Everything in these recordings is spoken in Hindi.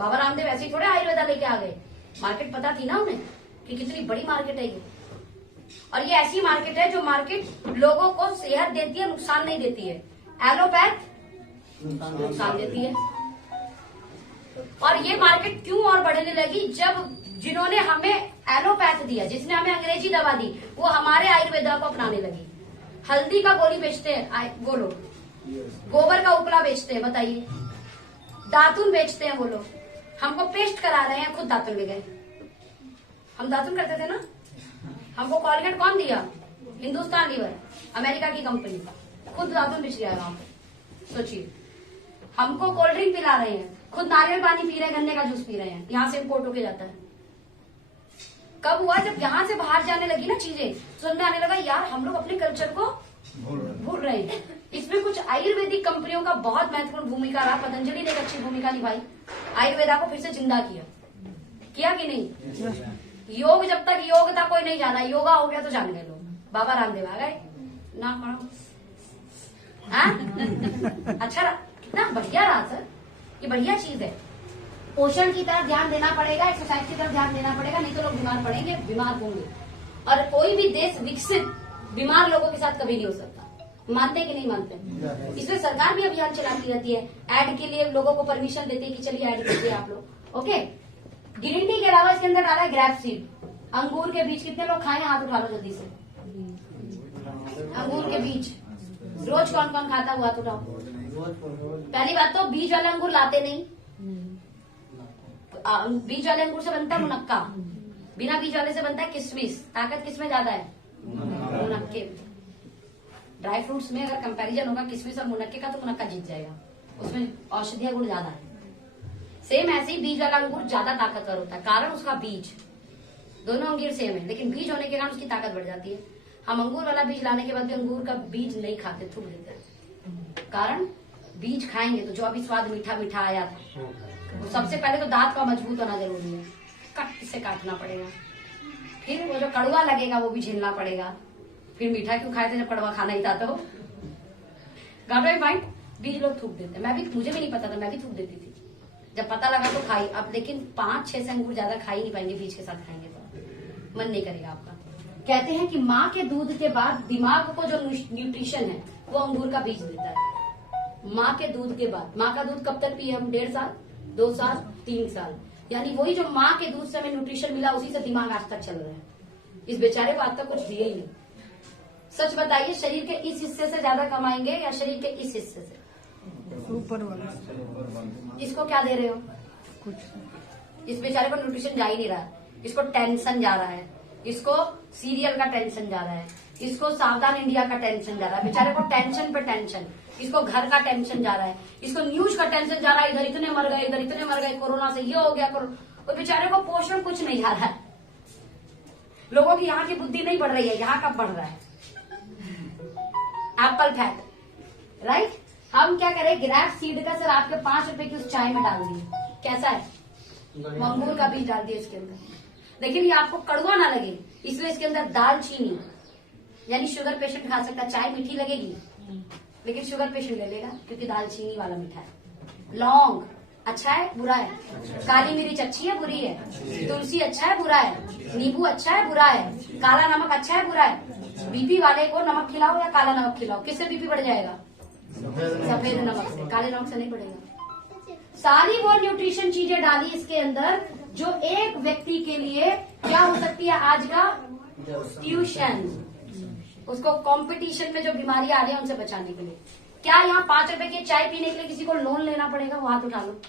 बाबा रामदेव ऐसे ही थोड़े आयुर्वेदा लेके आ गए, मार्केट पता थी ना उन्हें कि कितनी बड़ी मार्केट है ये। और ये ऐसी मार्केट है जो मार्केट लोगों को सेहत देती है, नुकसान नहीं देती है। एलोपैथ नुकसान देती है। और ये मार्केट क्यों और बढ़ने लगी, जब जिन्होंने हमें एलोपैथ दिया, जिसने हमें अंग्रेजी दवा दी, वो हमारे आयुर्वेदा को अपनाने लगी। हल्दी का गोली बेचते हैं वो लोग, गोबर का उपला बेचते हैं, बताइए, दातुन बेचते हैं वो लोग, हमको पेस्ट करा रहे हैं, खुद दातुन ले गए। हम दातुन करते थे ना, हमको कॉलगेट कौन दिया? हिंदुस्तान लीवर, अमेरिका की कंपनी, खुद दातुन बेच रहा है वहां पे। सोचिए, हमको कोल्ड ड्रिंक पिला रहे हैं, खुद नारियल पानी पी रहे हैं, गन्ने का जूस पी रहे हैं, यहाँ से इम्पोर्ट होके जाता है। कब हुआ? जब यहाँ से बाहर जाने लगी ना चीजें, समझ में आने लगा यार हम लोग अपने कल्चर को भूल रहे हैं। इसमें कुछ आयुर्वेदिक कंपनियों का बहुत महत्वपूर्ण भूमिका रहा। पतंजलि ने एक अच्छी भूमिका निभाई, आयुर्वेदा को फिर से जिंदा किया कि नहीं? योग, जब तक योग था कोई नहीं जाना, योगा हो गया तो जान गए लोग। बाबा रामदेव आ गए ना, अच्छा कितना बढ़िया रहा सर, ये बढ़िया चीज है। पोषण की तरफ ध्यान देना पड़ेगा, एक्सरसाइज की तरफ ध्यान देना पड़ेगा, नहीं तो लोग बीमार पड़ेंगे, बीमार होंगे। और कोई भी देश विकसित बीमार लोगों के साथ कभी नहीं हो सकता। मानते कि नहीं मानते? इसलिए सरकार भी अभियान चलाती रहती है, ऐड के लिए लोगों को परमिशन देती है कि चलिए ऐड कीजिए आप लोग। ओके, ग्रीन टी के अलावा इसके अंदर डाला है ग्रेप सीड, अंगूर के बीज। कितने लोग खाए? हाथ उठा लो जल्दी से। अंगूर के बीज रोज कौन कौन खाता हुआ? हाथ उठाओ। पहली बात तो बीज वाले अंगूर लाते नहीं, बीज वाले अंगूर से बनता है मुनक्का, बिना बीज वाले से बनता है किशमिश। ताकत किसमें ज्यादा है? मुनक्के। ड्राई फ्रूट्स में अगर कंपैरिजन होगा किशमिश और मुनक्के का, तो मुनक्का जीत जाएगा, उसमें औषधीय गुण ज्यादा है। सेम ऐसे ही बीज वाला अंगूर ज्यादा ताकतवर होता है, कारण उसका बीज। दोनों अंगूर सेम है, लेकिन बीज होने के कारण उसकी ताकत बढ़ जाती है। हम अंगूर वाला बीज लाने के बाद भी अंगूर का बीज नहीं खाते, थूक देते हैं। कारण बीज खाएंगे तो जो अभी स्वाद मीठा मीठा आया था, सबसे पहले तो दांत का मजबूत होना जरूरी है, कट से काटना पड़ेगा, फिर वो जो कड़वा लगेगा वो भी झेलना पड़ेगा। फिर मीठा क्यों खाए थे जब कड़वा खाना ही था? तो पॉइंट, बीज लोग थूक देते हैं। मैं भी, मुझे भी नहीं पता था, मैं भी थूक देती थी, जब पता लगा तो खाई। अब लेकिन 5-6 से अंगूर ज्यादा खा ही नहीं पाएंगे, बीज के साथ खाएंगे तो मन नहीं करेगा आपका। कहते हैं कि माँ के दूध के बाद दिमाग को जो न्यूट्रिशन है वो अंगूर का बीज देता है। माँ के दूध के बाद, माँ का दूध कब तक पिए हम? 1.5 साल, 2 साल, 3 साल, यानी वही जो माँ के दूध से हमें न्यूट्रिशन मिला, उसी से दिमाग आज तक चल रहा है। इस बेचारे को आज तक कुछ दिया ही नहीं। सच बताइए, शरीर के इस हिस्से से ज्यादा कमाएंगे या शरीर के इस हिस्से से? ऊपर वाला। इसको क्या दे रहे हो? कुछ। इस बेचारे को न्यूट्रिशन जा ही नहीं रहा, इसको टेंशन जा रहा है, इसको सीरियल का टेंशन जा रहा है, इसको सावधान इंडिया का टेंशन जा रहा है। बेचारे को टेंशन पे टेंशन, इसको घर का टेंशन जा रहा है, इसको न्यूज का टेंशन जा रहा है, इधर इतने मर गए, इधर इतने मर गए, कोरोना से ये हो गया, और बेचारे को पोषण कुछ नहीं आ रहा है। लोगों की यहाँ की बुद्धि नहीं बढ़ रही है, यहाँ का बढ़ रहा है एप्पल फैट, राइट। हम क्या करें, ग्रेप सीड का सर आपके 5 रुपए की उस चाय में डाल दिए, कैसा है? अंगूर का बीज डाल दिया इसके अंदर, लेकिन ये आपको कड़वा ना लगे इसलिए इसके अंदर दालचीनी, यानी शुगर पेशेंट खा सकता। चाय मीठी लगेगी लेकिन शुगर पेशेंट ले लेगा, क्योंकि दालचीनी वाला मीठा है। लौंग अच्छा है बुरा है? काली मिर्च अच्छी है बुरी है? तुलसी अच्छा है बुरा है? नींबू अच्छा है बुरा है? काला नमक अच्छा है बुरा है? बीपी वाले को नमक खिलाओ या काला नमक खिलाओ, किससे बीपी बढ़ जाएगा? सफेद नमक से, काले नमक से नहीं बढ़ेगा। सारी वो न्यूट्रिशन चीजें डाली इसके अंदर जो एक व्यक्ति के लिए क्या हो सकती है आज का ट्यूशन, उसको कंपटीशन में जो बीमारियां आ रही है उनसे बचाने के लिए। क्या यहाँ 5 रुपए की चाय पीने के लिए किसी को लोन लेना पड़ेगा? वो हाथ उठा लो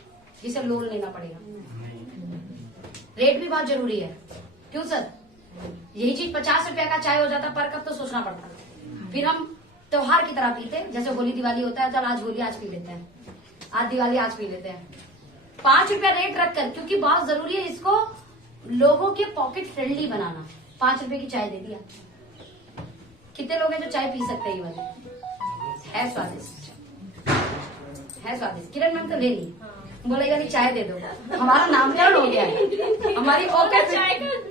जिसे लोन लेना पड़ेगा। रेट भी बहुत जरूरी है। क्यों सर? यही चीज 50 रुपए का चाय हो जाता पर कप, तो सोचना पड़ता। फिर हम त्योहार की तरह पीते, जैसे होली दिवाली होता है, चल आज होली आज पी लेते हैं, आज दिवाली आज पी लेते हैं। 5 रुपया रेट रखकर, क्योंकि बहुत जरूरी है इसको लोगों के पॉकेट फ्रेंडली बनाना। 5 रुपए की चाय दे दिया। कितने लोग हैं जो चाय पी सकते हैं? ये वाली है स्वादिष्ट, है स्वादिष्ट। किरण मैम तो ले ली, बोला ये वाली चाय दे दो, हमारा नामकरण हो गया है, हमारी पॉकेट।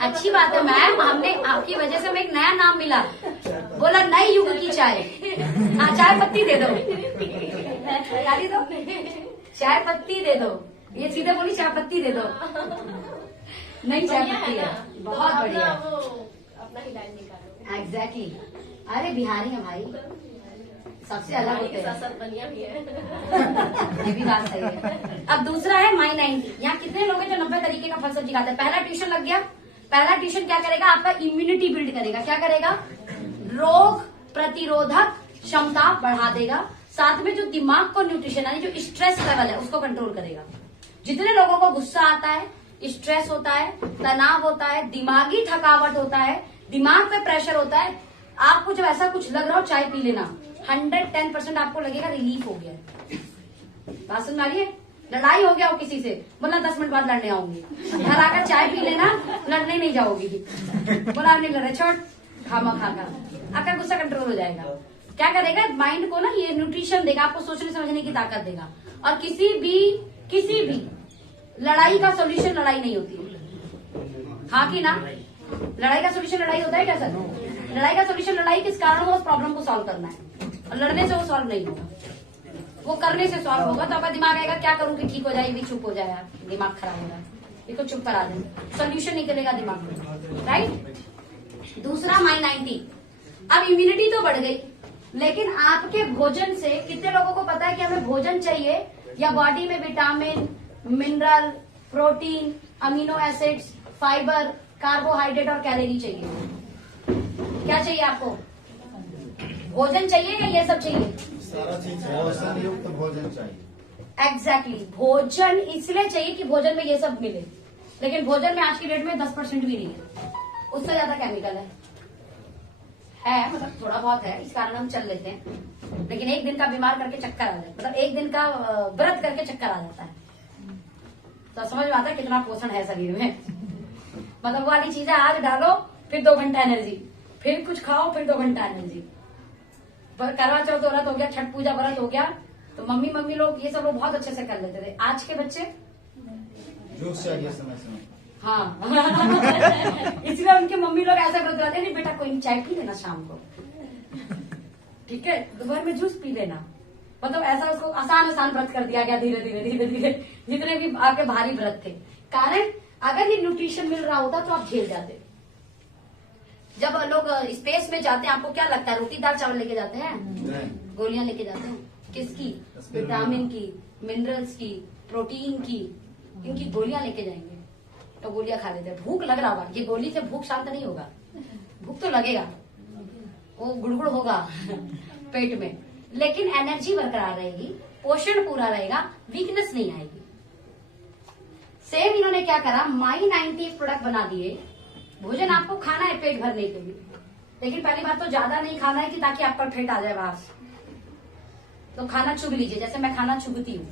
अच्छी बात है मैम, हमने आपकी वजह से हमें एक नया नाम मिला, बोला नए युग की चाय। हाँ, चाय पत्ती दे दो, दो चाय पत्ती दे दो, ये सीधे बोली चाय पत्ती दे दो। नहीं चाय पत्ती है, बहुत बढ़िया। वो अपना ही लाइन निकालो। एग्जैक्टली। अरे बिहारी है भाई, सबसे अलग होते हैं। साथ बनिया भी है। ये भी बात सही है। अब दूसरा है माई 90। यहाँ कितने लोग हैं जो 90 तरीके का फल सब्जी खाते हैं? पहला ट्यूशन लग गया। पहला ट्यूशन क्या करेगा? आपका इम्यूनिटी बिल्ड करेगा। क्या करेगा? रोग प्रतिरोधक क्षमता बढ़ा देगा। साथ में जो दिमाग को न्यूट्रिशन यानी जो स्ट्रेस लेवल है उसको कंट्रोल करेगा। जितने लोगों को गुस्सा आता है, स्ट्रेस होता है, तनाव होता है, दिमागी थकावट होता है, दिमाग पे प्रेशर होता है, आपको जब ऐसा कुछ लग रहा हो चाय पी लेना, 110% आपको लगेगा रिलीफ हो गया है। बात सुन रही है? लड़ाई हो गया हो किसी से, बोला 10 मिनट बाद लड़ने आऊंगी, घर आकर चाय पी लेना, लड़ने नहीं जाओगी। बोला नहीं लड़े, छोड़ खामा खाकर, आपका गुस्सा कंट्रोल हो जाएगा। क्या करेगा? माइंड को ना ये न्यूट्रिशन देगा, आपको सोचने समझने की ताकत देगा। और किसी भी लड़ाई का सोल्यूशन लड़ाई नहीं होती। हाँ कि ना? लड़ाई का सोल्यूशन लड़ाई होता है क्या सर? लड़ाई का सोल्यूशन लड़ाई किस कारण हो, उस प्रॉब्लम को सॉल्व करना है। और लड़ने से वो सॉल्व नहीं होगा, वो करने से सॉल्व होगा। तो आपका दिमाग आएगा क्या करूं कि ठीक हो जाए, ये भी चुप हो जाए, यार दिमाग खराब हो रहा है, इसको चुप करा दें, सोल्यूशन निकलेगा दिमाग में, राइट। दूसरा माई 90। अब इम्यूनिटी तो बढ़ गई, लेकिन आपके भोजन से कितने लोगों को पता है कि हमें भोजन चाहिए या बॉडी में vitamin, mineral, protein, amino acids, fibre, carbohydrate और कैलोरी चाहिए? क्या चाहिए आपको? भोजन चाहिए या ये सब चाहिए? सारा चीज पोषण युक्त भोजन चाहिए। एग्जैक्टली। भोजन इसलिए चाहिए कि भोजन में ये सब मिले, लेकिन भोजन में आज की डेट में 10% भी नहीं है, उससे ज्यादा केमिकल है, मतलब थोड़ा बहुत है, इस कारण हम चल लेते हैं। लेकिन एक दिन का बीमार करके चक्कर आ जाता है, मतलब एक दिन का व्रत करके चक्कर आ जाता है, तो समझ में आता है कितना पोषण है शरीर में। मतलब वो वाली चीजें आज डालो, फिर 2 घंटा एनर्जी, फिर कुछ खाओ, फिर 2 घंटा एनर्जी। करवा चौथ व्रत हो गया, छठ पूजा व्रत हो गया, तो मम्मी लोग ये सब लोग बहुत अच्छे से कर लेते थे। आज के बच्चे जूस चाहिए समय समय। हाँ इसलिए उनके मम्मी लोग ऐसा व्रत रहते हैं, नहीं बेटा कोई चाय पी लेना शाम को, ठीक है, दोपहर में जूस पी लेना। मतलब ऐसा उसको आसान व्रत कर दिया गया, धीरे धीरे जितने भी आपके भारी व्रत थे। कारण अगर ये न्यूट्रिशन मिल रहा होता तो आप झेल जाते। जब लोग स्पेस में जाते हैं, आपको क्या लगता है रोटी दाल चावल लेके जाते हैं? गोलियां लेके जाते हैं। किसकी? विटामिन की, मिनरल्स की, प्रोटीन की, इनकी गोलियां लेके जाएंगे, तो गोलियां खा लेते हैं। भूख लग रहा होगा, ये गोली से भूख शांत नहीं होगा, भूख तो लगेगा, वो गुड़गुड़ होगा पेट में, लेकिन एनर्जी बरकरार रहेगी, पोषण पूरा रहेगा, वीकनेस नहीं आएगी। सेम इन्होंने क्या करा, माई 90 प्रोडक्ट बना दिए। भोजन आपको खाना है पेट भरने के लिए, लेकिन पहली बात तो ज्यादा नहीं खाना है कि ताकि आप पर फेट आ जाए बाहर से। तो खाना चुग लीजिए, जैसे मैं खाना चुगती हूँ,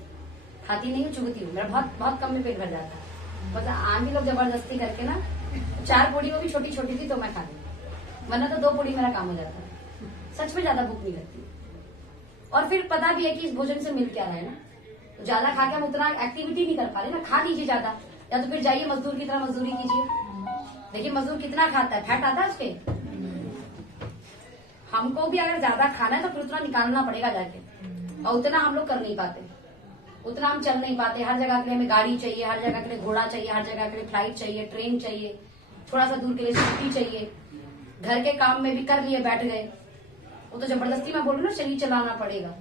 खाती नहीं हूँ, चुगती हूँ, मेरा बहुत कम में पेट भर जाता है। मतलब आम भी लोग जबरदस्ती करके ना 4 पूड़ी, वो भी छोटी छोटी थी तो मैं खा ली, वरना तो 2 पूड़ी मेरा काम हो जाता है। सच में ज्यादा भूख नहीं लगती, और फिर पता भी है कि इस भोजन से मिल क्या रहा है ना, तो ज्यादा खा के हम उतना एक्टिविटी नहीं कर पा रहे ना। खा लीजिए ज्यादा, या तो फिर जाइए मजदूर की तरह मजदूरी कीजिए। देखिए मजदूर कितना खाता है, फैट आता है उसके। हमको भी अगर ज्यादा खाना है तो फिर उतना निकालना पड़ेगा जाके, और उतना हम लोग कर नहीं पाते, उतना हम चल नहीं पाते। हर जगह के लिए हमें गाड़ी चाहिए, हर जगह के लिए घोड़ा चाहिए, हर जगह के लिए फ्लाइट चाहिए, ट्रेन चाहिए, थोड़ा सा दूर के लिए स्कूटी चाहिए। घर के काम में भी कर लिए, बैठ गए, वो तो जबरदस्ती में बोलूं ना, शरीर चलाना पड़ेगा।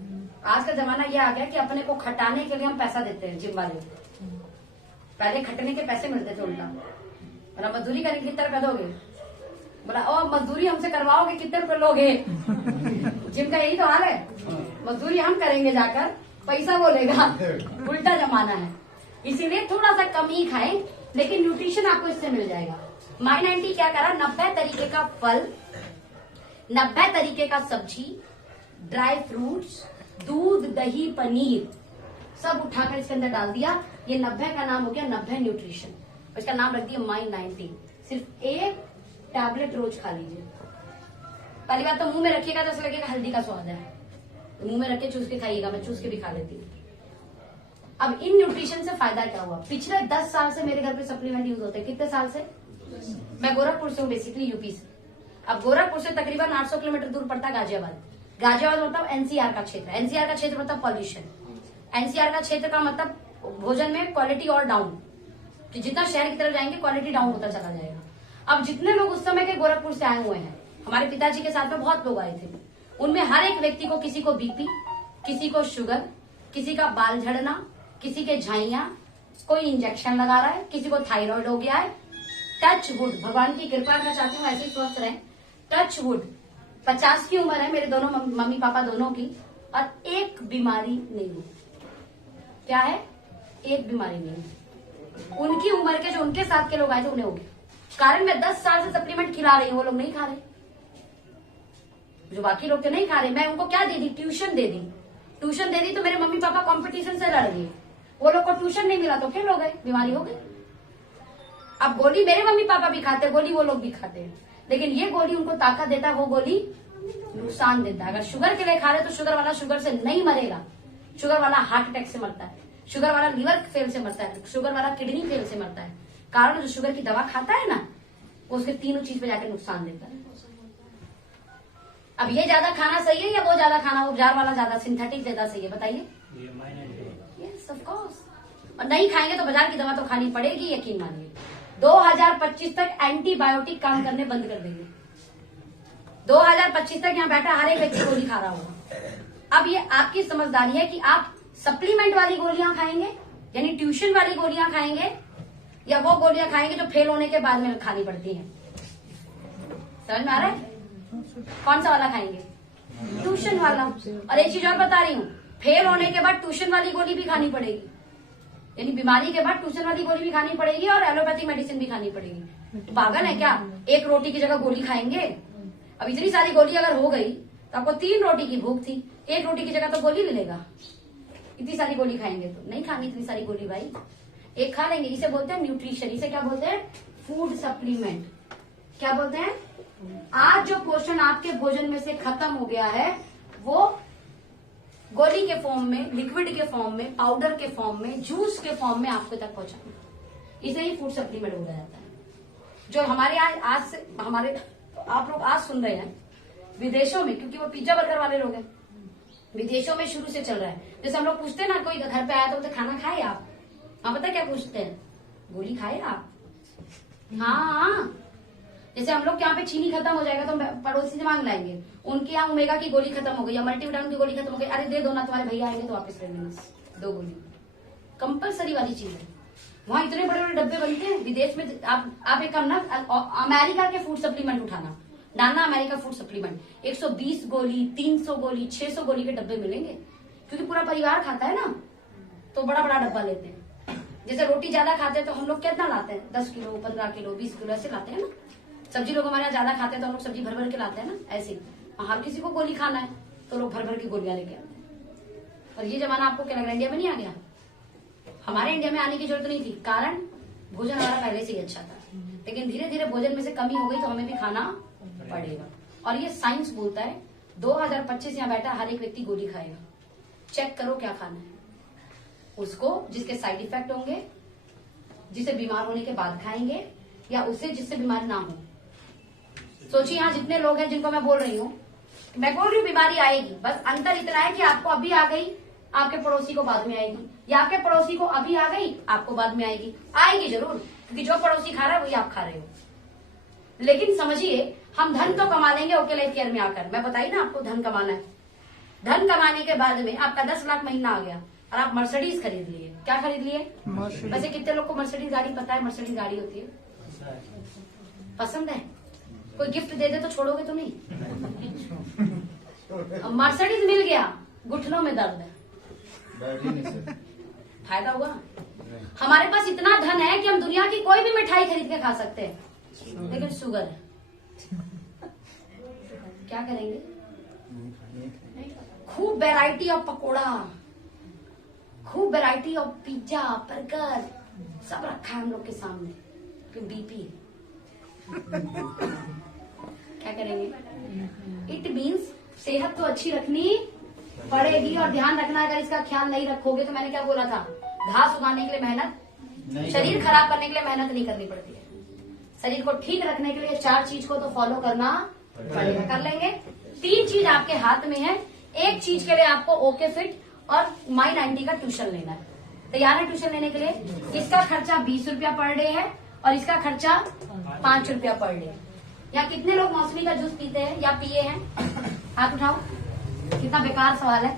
आज का जमाना ये आ गया कि अपने को खटाने के लिए हम पैसा देते हैं जिम वाले। पहले खटने के पैसे मिलते थे उल्टा, बोला मजदूरी करेंगे कितने रुपए दोगे, बोला ओ मजदूरी हमसे करवाओगे कितने रुपए लोगे। जिम का यही तो हाल है, मजदूरी हम करेंगे जाकर, पैसा बोलेगा, उल्टा जमाना है। इसीलिए थोड़ा सा कम ही खाएं, लेकिन न्यूट्रिशन आपको इससे मिल जाएगा। माई 90 क्या करा, 90 तरीके का फल, 90 तरीके का सब्जी, ड्राई फ्रूट्स, दूध, दही, पनीर सब उठाकर इसके अंदर डाल दिया। ये 90 का नाम हो गया 90 न्यूट्रिशन, इसका नाम रख दिया माई 90। सिर्फ 1 टैबलेट रोज खा लीजिए। पहली बात तो मुंह में रखिएगा तो ऐसा लगेगा हल्दी का स्वाद है, तो मुंह में रख के चूस के खाइएगा, मैं चूस के भी खा लेती हूँ। अब इन न्यूट्रिशन से फायदा क्या हुआ, पिछले 10 साल से मेरे घर पे सप्लीमेंट यूज होते हैं। कितने साल से? मैं गोरखपुर से हूँ, बेसिकली यूपी से। अब गोरखपुर से तकरीबन 800 किलोमीटर दूर पड़ता है गाजियाबाद। गाजियाबाद मतलब एनसीआर का क्षेत्र, एनसीआर का क्षेत्र मतलब पॉल्यूशन, एनसीआर का क्षेत्र का मतलब भोजन में क्वालिटी और डाउन, कि जितना शहर की तरफ जाएंगे क्वालिटी डाउन होता चला जाएगा। अब जितने लोग उस समय के गोरखपुर से आए हुए हैं, हमारे पिताजी के साथ में बहुत लोग आए थे, उनमें हर एक व्यक्ति को, किसी को बीपी, किसी को शुगर, किसी का बाल झड़ना, किसी के झाइयां, कोई इंजेक्शन लगा रहा है, किसी को थायराइड हो गया है। टच वुड, भगवान की कृपा करना चाहती हूँ ऐसे ही स्वस्थ रहे। टच वुड, 50 की उम्र है मेरे दोनों मम्मी पापा दोनों की, और एक बीमारी नहीं है। क्या है? एक बीमारी नहीं है। उनकी उम्र के जो उनके साथ के लोग आए थे उन्हें हो गया। कारण मैं 10 साल से सप्लीमेंट खिला रही हूँ, वो लोग नहीं खा रहे। जो बाकी लोग थे नहीं खा रहे, मैं उनको क्या दे दी? ट्यूशन दे दी। ट्यूशन दे दी तो मेरे मम्मी पापा कंपटीशन से लड़ गए। वो लोग को ट्यूशन नहीं मिला तो फेल हो गए, बीमारी हो गई। अब गोली मेरे मम्मी पापा भी खाते हैं, गोली वो लोग भी खाते हैं, लेकिन ये गोली उनको ताकत देता है, वो गोली नुकसान देता है। अगर शुगर के लिए खा रहे तो शुगर वाला शुगर से नहीं मरेगा, शुगर वाला हार्ट अटैक से मरता है, शुगर वाला लीवर फेल से मरता है, शुगर वाला किडनी फेल से मरता है। कारण जो शुगर की दवा खाता है ना, वो उसके तीनों चीज पे जाकर नुकसान देता है। अब ये ज्यादा खाना सही है या वो ज्यादा खाना, वो बाजार वाला ज्यादा, सिंथेटिक ज्यादा सही है? बताइए। Yes of course. और नहीं खाएंगे तो बाजार की दवा तो खानी पड़ेगी, यकीन मानिए। 2025 तक एंटीबायोटिक काम करने बंद कर देंगे। 2025 तक यहाँ बैठा हर एक व्यक्ति गोली खा रहा होगा। अब ये आपकी समझदारी है कि आप सप्लीमेंट वाली गोलियां खाएंगे, यानी ट्यूशन वाली गोलियां खाएंगे, या वो गोलियां खाएंगे जो फेल होने के बाद में खानी पड़ती हैं। समझ में आ रहा है? कौन सा वाला खाएंगे? ट्यूशन वाला। और एक चीज और बता रही हूँ, फेल होने के बाद ट्यूशन वाली गोली भी खानी पड़ेगी, यानी बीमारी के बाद ट्यूशन वाली गोली भी खानी पड़ेगी और एलोपैथिक मेडिसिन भी खानी पड़ेगी। तो पागल है क्या? एक रोटी की जगह गोली खाएंगे? अब इतनी सारी गोली अगर हो गई तो आपको 3 रोटी की भूख थी, 1 रोटी की जगह तो गोली ले लेगा। इतनी सारी गोली खाएंगे तो नहीं खानी इतनी सारी गोली भाई, एक खा लेंगे। इसे बोलते हैं न्यूट्रिशन, इसे क्या बोलते हैं? Food supplement. क्या बोलते हैं? आज जो पोषण आपके भोजन में से खत्म हो गया है, वो गोली के फॉर्म में, लिक्विड के फॉर्म में, पाउडर के फॉर्म में, जूस के फॉर्म में आपके तक पहुंचाना, इसे ही फूड सप्लीमेंट बोला जाता है। जो हमारे आज से हमारे आप लोग आज सुन रहे हैं विदेशों में, क्योंकि वो पिज्जा बर्गर वाले लोग हैं, विदेशों में शुरू से चल रहा है। जैसे हम लोग पूछते हैं ना, कोई घर पे आया तो बोलते खाना खाए आप? हाँ, पता क्या पूछते हैं? गोली खाए आप? हाँ। जैसे हम लोग यहाँ पे चीनी खत्म हो जाएगा तो पड़ोसी से मांग लाएंगे, उनके यहाँ ओमेगा की गोली खत्म हो गई या मल्टीविटामिन की गोली खत्म हो गई, अरे दे दो ना, तुम्हारे भैया आएंगे तो वापस ले लेना 2 गोली। कंपलसरी वाली चीज है। वहां इतने बड़े बड़े डब्बे बनते हैं विदेश में। आप एक काम ना, अमेरिका के फूड सप्लीमेंट उठाना, डालना अमेरिका फूड सप्लीमेंट, 120 गोली, 300 गोली, 600 गोली के डब्बे मिलेंगे, क्योंकि पूरा परिवार खाता है ना, तो बड़ा बड़ा डब्बा लेते हैं। जैसे रोटी ज्यादा खाते हैं तो हम लोग कितना लाते हैं? 10 किलो, 15 किलो, 20 किलो ऐसे लाते हैं ना। सब्जी लोग हमारे यहाँ ज्यादा खाते हैं तो हम लोग सब्जी भर भर के लाते हैं ना, ऐसे ही हर किसी को गोली खाना है तो लोग भर भर की गोलियां लेके आते हैं। और ये जमाना आपको क्या लग रहा है इंडिया में नहीं आ गया? हमारे इंडिया में आने की जरूरत नहीं थी, कारण भोजन हमारा पहले से ही अच्छा था, लेकिन धीरे धीरे भोजन में से कमी हो गई तो हमें भी खाना पड़ेगा। और ये साइंस बोलता है 2025 यहाँ बैठा हर एक व्यक्ति गोली खाएगा। चेक करो क्या खाना है उसको, जिसके साइड इफेक्ट होंगे, जिसे बीमार होने के बाद खाएंगे, या उसे जिससे बीमारी ना हो। सोचिए यहाँ जितने लोग हैं जिनको मैं बोल रही हूँ, मैं बोल रही हूँ बीमारी आएगी, बस अंतर इतना है कि आपको अभी आ गई, आपके पड़ोसी को बाद में आएगी, या आपके पड़ोसी को अभी आ गई, आपको बाद में आएगी। आएगी जरूर, क्योंकि जो पड़ोसी खा रहा है वही आप खा रहे हो। लेकिन समझिए, हम धन तो कमा लेंगे ओके लाइफ केयर में आकर। मैं बताई ना आपको धन कमाना है। धन कमाने के बाद में आपका 10 लाख महीना आ गया और आप मर्सिडीज खरीद लिए। क्या खरीद लिए? वैसे कितने लोग को मर्सिडीज गाड़ी पता है? मर्सिडीज गाड़ी होती है, पसंद है? कोई गिफ्ट दे दे तो छोड़ोगे तो नहीं? मर्सिडीज मिल गया, घुटनों में दर्द है, फायदा हुआ? हमारे पास इतना धन है कि हम दुनिया की कोई भी मिठाई खरीद के खा सकते हैं, लेकिन शुगर है, क्या करेंगे? खूब वैरायटी ऑफ पकोड़ा, खूब वैरायटी ऑफ पिज्जा, बर्गर, सब रखा है हम लोग के सामने, क्यों? बीपी। क्या करेंगे? इट मीन्स सेहत तो अच्छी रखनी पड़ेगी, और ध्यान रखना अगर इसका ख्याल नहीं रखोगे तो मैंने क्या बोला था, घास उगाने के लिए मेहनत, शरीर खराब करने के लिए मेहनत नहीं करनी पड़ती है। शरीर को ठीक रखने के लिए 4 चीज को तो फॉलो करना पड़ेगा। कर लेंगे? 3 चीज आपके हाथ में है। एक चीज के लिए आपको ओके फिट और माई 90 का ट्यूशन लेना है। तैयार है ट्यूशन लेने के लिए? इसका खर्चा 20 रुपया पर डे है और इसका खर्चा 5 रुपया पर डे। यहाँ कितने लोग मौसमी का जूस पीते हैं या पिए हैं? हाथ उठाओ। कितना बेकार सवाल है।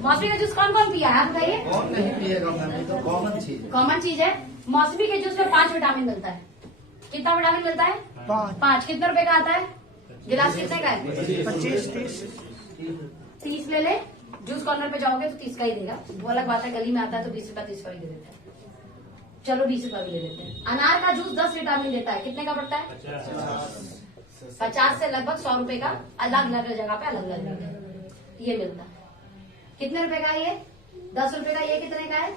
मौसमी का जूस कौन कौन पिया है? हाथ उठाइए। कौन नहीं पिएगा मैम, ये तो कॉमन चीज है। कॉमन चीज है। मौसमी के जूस में 5 विटामिन मिलता है। कितना विटामिन मिलता है? 5। कितने रुपए का आता है गिलास? कितने का है? 30 ले ले। जूस कॉर्नर पे जाओगे तो 30 का ही देगा। वो अलग बात है, गली में आता है तो 20 रुपया 30 का ही दे देते हैं। चलो 20 रुपया भी ले लेते हैं। अनार का जूस 10 विटामिन देता है। कितने का पड़ता है? 50 से लगभग 100 रुपए का। अलग अलग जगह पे अलग अलग ये मिलता है। कितने रुपए का है ये? 10 रुपए का। ये कितने का है?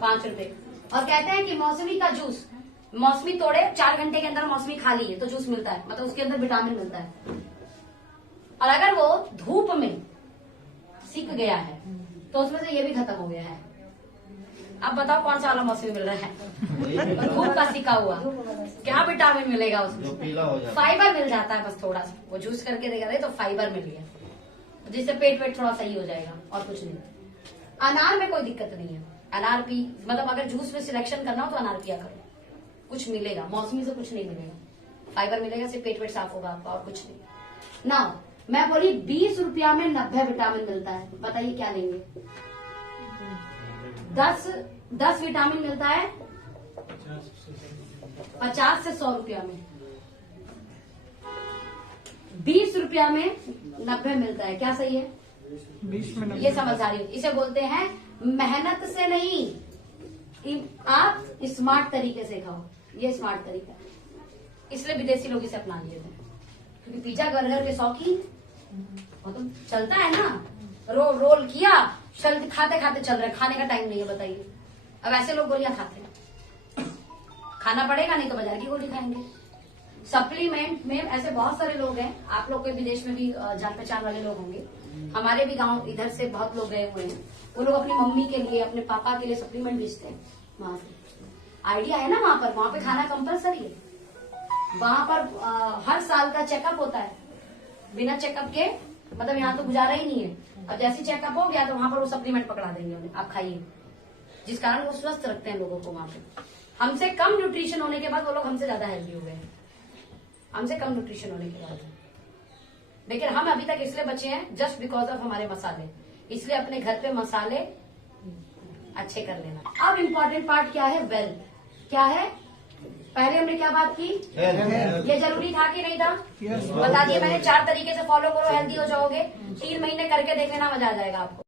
5 रुपए। और कहते हैं कि मौसमी का जूस, मौसमी तोड़े 4 घंटे के अंदर मौसमी खा ली है तो जूस मिलता है, मतलब उसके अंदर विटामिन मिलता है। और अगर वो धूप में सिक गया है तो उसमें से ये भी खत्म हो गया है। अब बताओ कौन सा वाला मौसमी मिल रहा है? धूप का सिका हुआ। क्या विटामिन मिलेगा उसमें? जो पीला हो जाता है। फाइबर मिल जाता है बस थोड़ा सा। वो जूस करके देगा तो फाइबर मिल गया, जिससे पेट वेट थोड़ा सही हो जाएगा और कुछ नहीं। अनार में कोई दिक्कत नहीं है। अनार पी, मतलब अगर जूस में सिलेक्शन करना हो तो अनार पिया करो, कुछ मिलेगा। मौसमी से कुछ नहीं मिलेगा, फाइबर मिलेगा, सिर्फ पेट वेट साफ होगा आपका और कुछ नहीं ना। मैं बोली 20 रुपया में 90 विटामिन मिलता है। बताइए क्या लेंगे? 10 विटामिन मिलता है 50 से 100 रुपया में। 20 रुपया में 90 मिलता है। क्या सही है? 20 में ये समझदारी। इसे बोलते हैं मेहनत से नहीं, आप स्मार्ट तरीके से खाओ। ये स्मार्ट तरीका है, इसलिए विदेशी लोग इसे अपना लिए थे। क्योंकि पिज्जा बर्गर के शौकीन, वो तो चलता है ना, रोल किया, खाते खाते चल रहे, खाने का टाइम नहीं है। बताइए, अब ऐसे लोग गोलियां खाते हैं। खाना पड़ेगा नहीं तो बाजार की गोली खाएंगे। सप्लीमेंट में ऐसे बहुत सारे लोग हैं, आप लोग के विदेश में भी जान पहचान वाले लोग होंगे। हमारे भी गांव इधर से बहुत लोग गए हुए हैं। वो लोग अपनी मम्मी के लिए, अपने पापा के लिए सप्लीमेंट बेचते हैं। वहां से आइडिया है ना, वहां पे खाना कंपलसरी है। वहां पर हर साल का चेकअप होता है। बिना चेकअप के मतलब यहाँ तो गुजारा ही नहीं है। अब जैसे चेकअप हो गया तो वहां पर वो सप्लीमेंट पकड़ा देंगे उन्हें, आप खाइए, जिस कारण वो स्वस्थ रखते हैं लोगों को वहां पे। हमसे कम न्यूट्रिशन होने के बाद वो लोग हमसे ज्यादा हेल्दी हो गए हैं, हमसे कम न्यूट्रिशन होने के बाद। लेकिन हम अभी तक इसलिए बचे हैं जस्ट बिकॉज ऑफ हमारे मसाले। इसलिए अपने घर पे मसाले अच्छे कर लेना। अब इम्पोर्टेंट पार्ट क्या है? वेल्थ क्या है? पहले हमने क्या बात की? ये जरूरी था कि नहीं था? बता दिए मैंने। 4 तरीके से फॉलो करो, हेल्दी हो जाओगे। 3 महीने करके देख लेना, मजा आ जाएगा आपको।